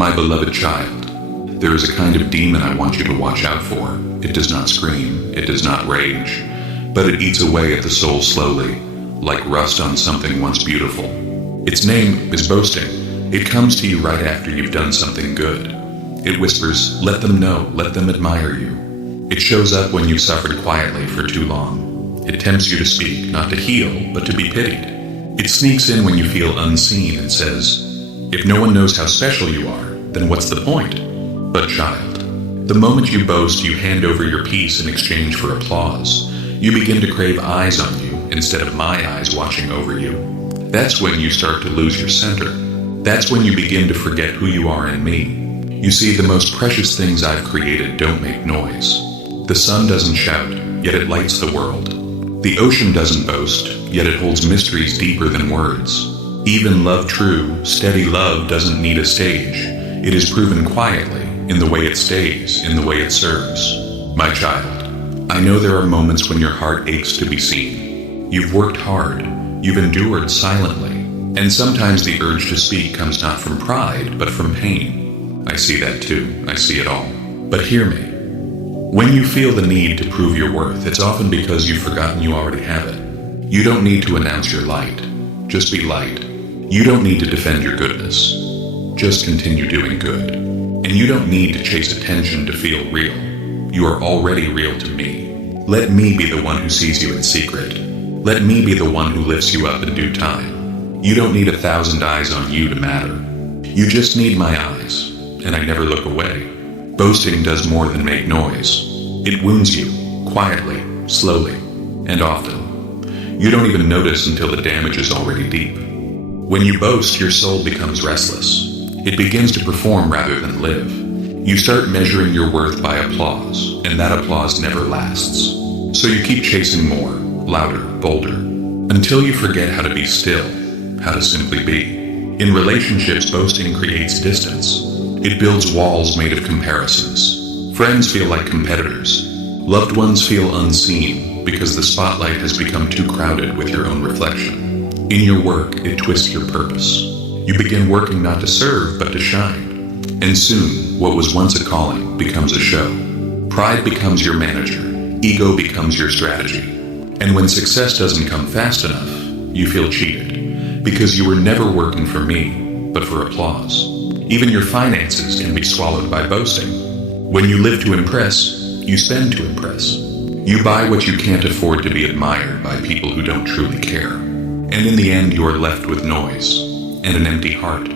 My beloved child, there is a kind of demon I want you to watch out for. It does not scream, it does not rage, but it eats away at the soul slowly, like rust on something once beautiful. Its name is boasting. It comes to you right after you've done something good. It whispers, let them know, let them admire you. It shows up when you've suffered quietly for too long. It tempts you to speak, not to heal, but to be pitied. It sneaks in when you feel unseen and says, if no one knows how special you are, then what's the point? But child, the moment you boast, you hand over your peace in exchange for applause. You begin to crave eyes on you instead of my eyes watching over you. That's when you start to lose your center. That's when you begin to forget who you are in me. You see, the most precious things I've created don't make noise. The sun doesn't shout, yet it lights the world. The ocean doesn't boast, yet it holds mysteries deeper than words. Even love, true, steady love, doesn't need a stage. It is proven quietly, in the way it stays, in the way it serves. My child, I know there are moments when your heart aches to be seen. You've worked hard, you've endured silently, and sometimes the urge to speak comes not from pride, but from pain. I see that too, I see it all. But hear me. When you feel the need to prove your worth, it's often because you've forgotten you already have it. You don't need to announce your light. Just be light. You don't need to defend your goodness. Just continue doing good. And you don't need to chase attention to feel real. You are already real to me. Let me be the one who sees you in secret. Let me be the one who lifts you up in due time. You don't need 1,000 eyes on you to matter. You just need my eyes, and I never look away. Boasting does more than make noise. It wounds you, quietly, slowly, and often. You don't even notice until the damage is already deep. When you boast, your soul becomes restless. It begins to perform rather than live. You start measuring your worth by applause, and that applause never lasts. So you keep chasing more, louder, bolder, until you forget how to be still, how to simply be. In relationships, boasting creates distance. It builds walls made of comparisons. Friends feel like competitors. Loved ones feel unseen because the spotlight has become too crowded with your own reflection. In your work, it twists your purpose. You begin working not to serve, but to shine. And soon, what was once a calling becomes a show. Pride becomes your manager. Ego becomes your strategy. And when success doesn't come fast enough, you feel cheated. Because you were never working for me, but for applause. Even your finances can be swallowed by boasting. When you live to impress, you spend to impress. You buy what you can't afford to be admired by people who don't truly care. And in the end, you are left with noise and an empty heart.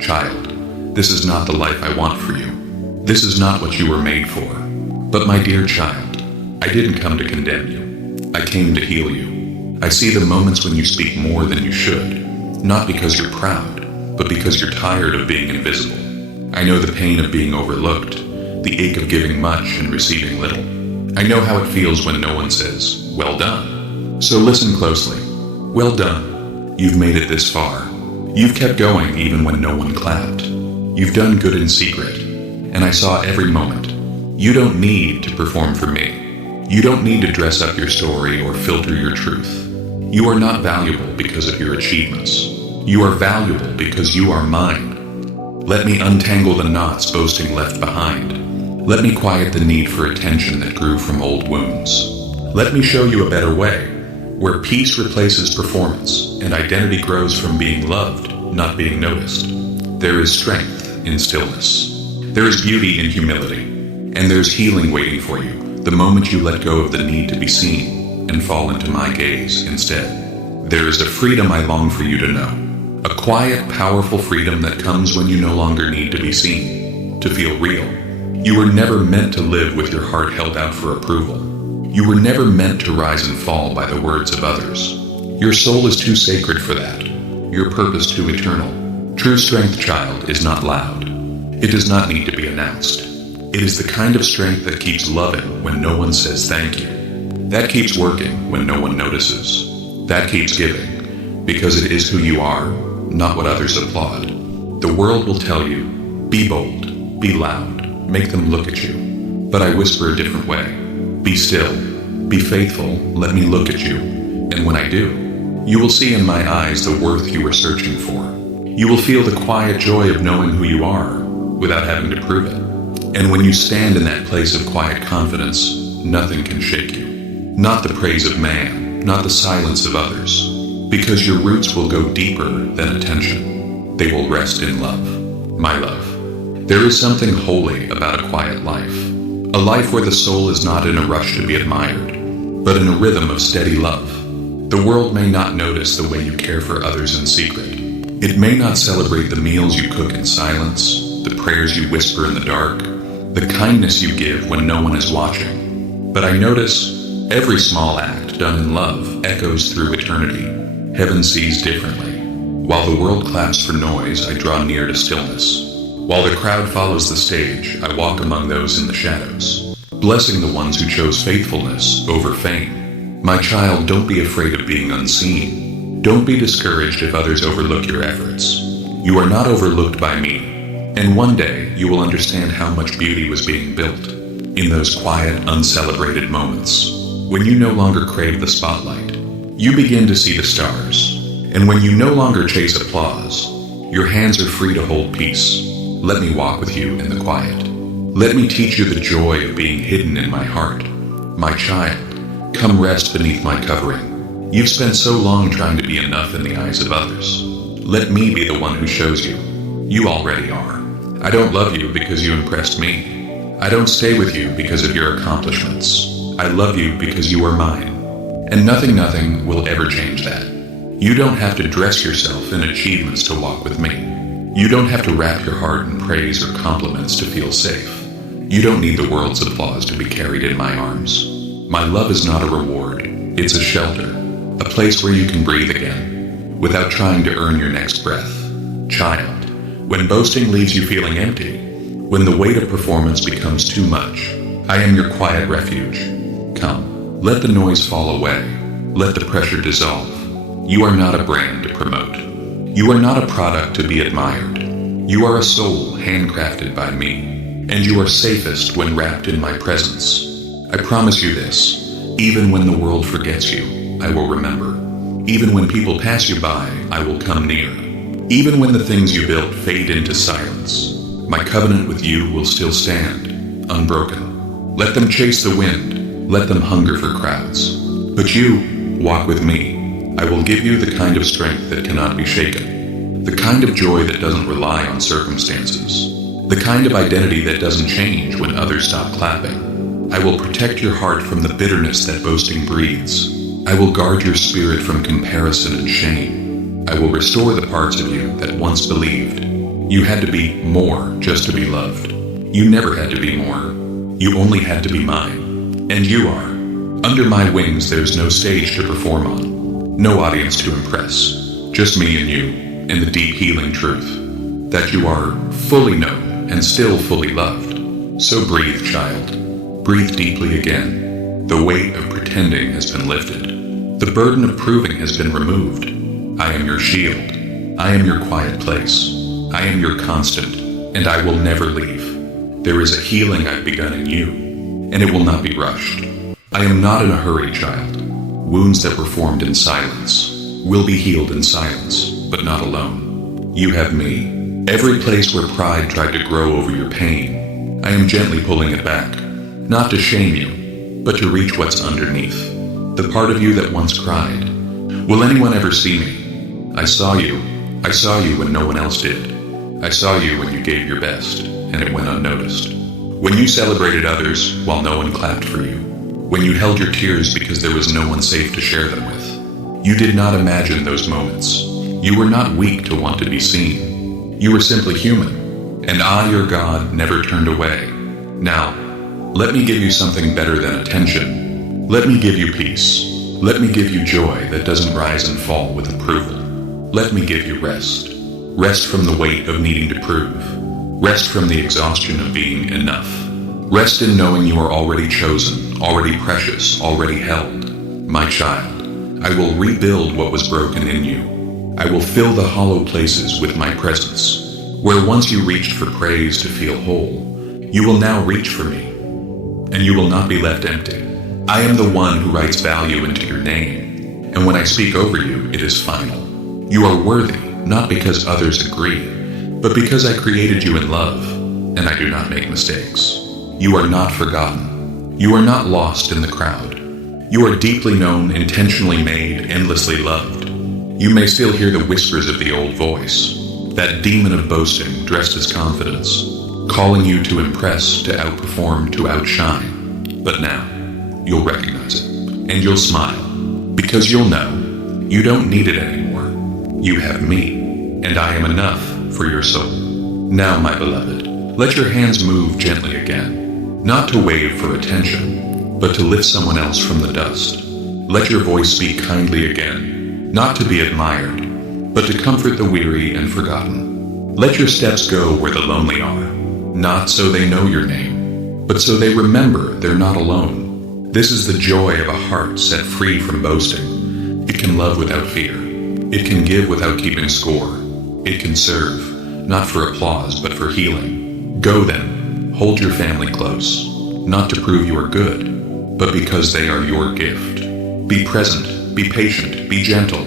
Child, this is not the life I want for you. This is not what you were made for. But my dear child, I didn't come to condemn you. I came to heal you. I see the moments when you speak more than you should, not because you're proud, but because you're tired of being invisible. I know the pain of being overlooked, the ache of giving much and receiving little. I know how it feels when no one says, well done. So listen closely. Well done. You've made it this far. You've kept going even when no one clapped. You've done good in secret, and I saw every moment. You don't need to perform for me. You don't need to dress up your story or filter your truth. You are not valuable because of your achievements. You are valuable because you are mine. Let me untangle the knots boasting left behind. Let me quiet the need for attention that grew from old wounds. Let me show you a better way, where peace replaces performance and identity grows from being loved, not being noticed. There is strength in stillness. There is beauty in humility. And there's healing waiting for you the moment you let go of the need to be seen and fall into my gaze instead. There is a freedom I long for you to know. A quiet, powerful freedom that comes when you no longer need to be seen, to feel real. You were never meant to live with your heart held out for approval. You were never meant to rise and fall by the words of others. Your soul is too sacred for that. Your purpose too eternal. True strength, child, is not loud. It does not need to be announced. It is the kind of strength that keeps loving when no one says thank you. That keeps working when no one notices. That keeps giving, because it is who you are, not what others applaud. The world will tell you, be bold, be loud, make them look at you. But I whisper a different way. Be still, be faithful, let me look at you. And when I do, you will see in my eyes the worth you were searching for. You will feel the quiet joy of knowing who you are, without having to prove it. And when you stand in that place of quiet confidence, nothing can shake you. Not the praise of man, not the silence of others, because your roots will go deeper than attention. They will rest in love, my love. There is something holy about a quiet life, a life where the soul is not in a rush to be admired, but in a rhythm of steady love. The world may not notice the way you care for others in secret. It may not celebrate the meals you cook in silence, the prayers you whisper in the dark, the kindness you give when no one is watching. But I notice every small act done in love echoes through eternity. Heaven sees differently. While the world claps for noise, I draw near to stillness. While the crowd follows the stage, I walk among those in the shadows, blessing the ones who chose faithfulness over fame. My child, don't be afraid of being unseen. Don't be discouraged if others overlook your efforts. You are not overlooked by me, and one day you will understand how much beauty was being built in those quiet, uncelebrated moments. When you no longer crave the spotlight, you begin to see the stars. And when you no longer chase applause, your hands are free to hold peace. Let me walk with you in the quiet. Let me teach you the joy of being hidden in my heart. My child, come rest beneath my covering. You've spent so long trying to be enough in the eyes of others. Let me be the one who shows you. You already are. I don't love you because you impressed me. I don't stay with you because of your accomplishments. I love you because you are mine. And nothing will ever change that. You don't have to dress yourself in achievements to walk with me. You don't have to wrap your heart in praise or compliments to feel safe. You don't need the world's applause to be carried in my arms. My love is not a reward. It's a shelter, a place where you can breathe again, without trying to earn your next breath. Child, when boasting leaves you feeling empty, when the weight of performance becomes too much, I am your quiet refuge. Come, let the noise fall away. Let the pressure dissolve. You are not a brand to promote. You are not a product to be admired. You are a soul handcrafted by me, and you are safest when wrapped in my presence. I promise you this, even when the world forgets you, I will remember. Even when people pass you by, I will come near. Even when the things you built fade into silence, my covenant with you will still stand, unbroken. Let them chase the wind, let them hunger for crowds. But you, walk with me. I will give you the kind of strength that cannot be shaken, the kind of joy that doesn't rely on circumstances, the kind of identity that doesn't change when others stop clapping. I will protect your heart from the bitterness that boasting breeds. I will guard your spirit from comparison and shame. I will restore the parts of you that once believed you had to be more just to be loved. You never had to be more. You only had to be mine. And you are. Under my wings, there's no stage to perform on. No audience to impress, just me and you, and the deep healing truth that you are fully known and still fully loved. So breathe, child. Breathe deeply again. The weight of pretending has been lifted. The burden of proving has been removed. I am your shield. I am your quiet place. I am your constant, and I will never leave. There is a healing I've begun in you, and it will not be rushed. I am not in a hurry, child. Wounds that were formed in silence will be healed in silence, but not alone. You have me. Every place where pride tried to grow over your pain, I am gently pulling it back, not to shame you, but to reach what's underneath, the part of you that once cried. Will anyone ever see me? I saw you when no one else did. I saw you when you gave your best, and it went unnoticed. When you celebrated others while no one clapped for you. When you held your tears because there was no one safe to share them with. You did not imagine those moments. You were not weak to want to be seen. You were simply human. And I, your God, never turned away. Now, let me give you something better than attention. Let me give you peace. Let me give you joy that doesn't rise and fall with approval. Let me give you rest. Rest from the weight of needing to prove. Rest from the exhaustion of being enough. Rest in knowing you are already chosen, already precious, already held. My child, I will rebuild what was broken in you. I will fill the hollow places with my presence. Where once you reached for praise to feel whole, you will now reach for me, and you will not be left empty. I am the one who writes value into your name, and when I speak over you, it is final. You are worthy, not because others agree, but because I created you in love. and I do not make mistakes. You are not forgotten. You are not lost in the crowd. You are deeply known, intentionally made, endlessly loved. You may still hear the whispers of the old voice, that demon of boasting dressed as confidence, calling you to impress, to outperform, to outshine. But now, you'll recognize it, and you'll smile, because you'll know you don't need it anymore. You have me, and I am enough for your soul. Now, my beloved, let your hands move gently again, not to wave for attention, but to lift someone else from the dust. Let your voice speak kindly again, not to be admired, but to comfort the weary and forgotten. Let your steps go where the lonely are, not so they know your name, but so they remember they're not alone. This is the joy of a heart set free from boasting. It can love without fear. It can give without keeping score. It can serve, not for applause, but for healing. Go then, hold your family close, not to prove you are good, but because they are your gift. Be present, be patient, be gentle.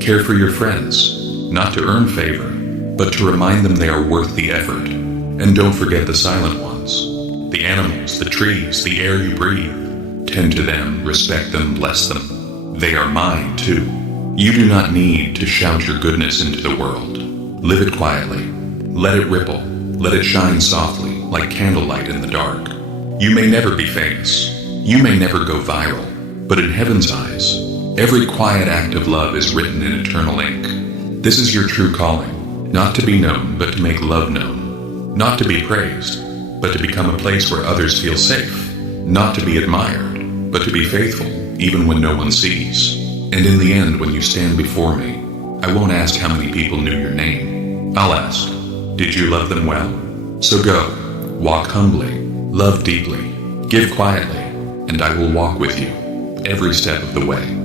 Care for your friends, not to earn favor, but to remind them they are worth the effort. And don't forget the silent ones, the animals, the trees, the air you breathe. Tend to them, respect them, bless them. They are mine too. You do not need to shout your goodness into the world. Live it quietly. Let it ripple. Let it shine softly, like candlelight in the dark. You may never be famous. You may never go viral. But in heaven's eyes, every quiet act of love is written in eternal ink. This is your true calling, not to be known, but to make love known. Not to be praised, but to become a place where others feel safe. Not to be admired, but to be faithful, even when no one sees. And in the end, when you stand before me, I won't ask how many people knew your name. I'll ask, did you love them well? So go, walk humbly, love deeply, give quietly, and I will walk with you every step of the way.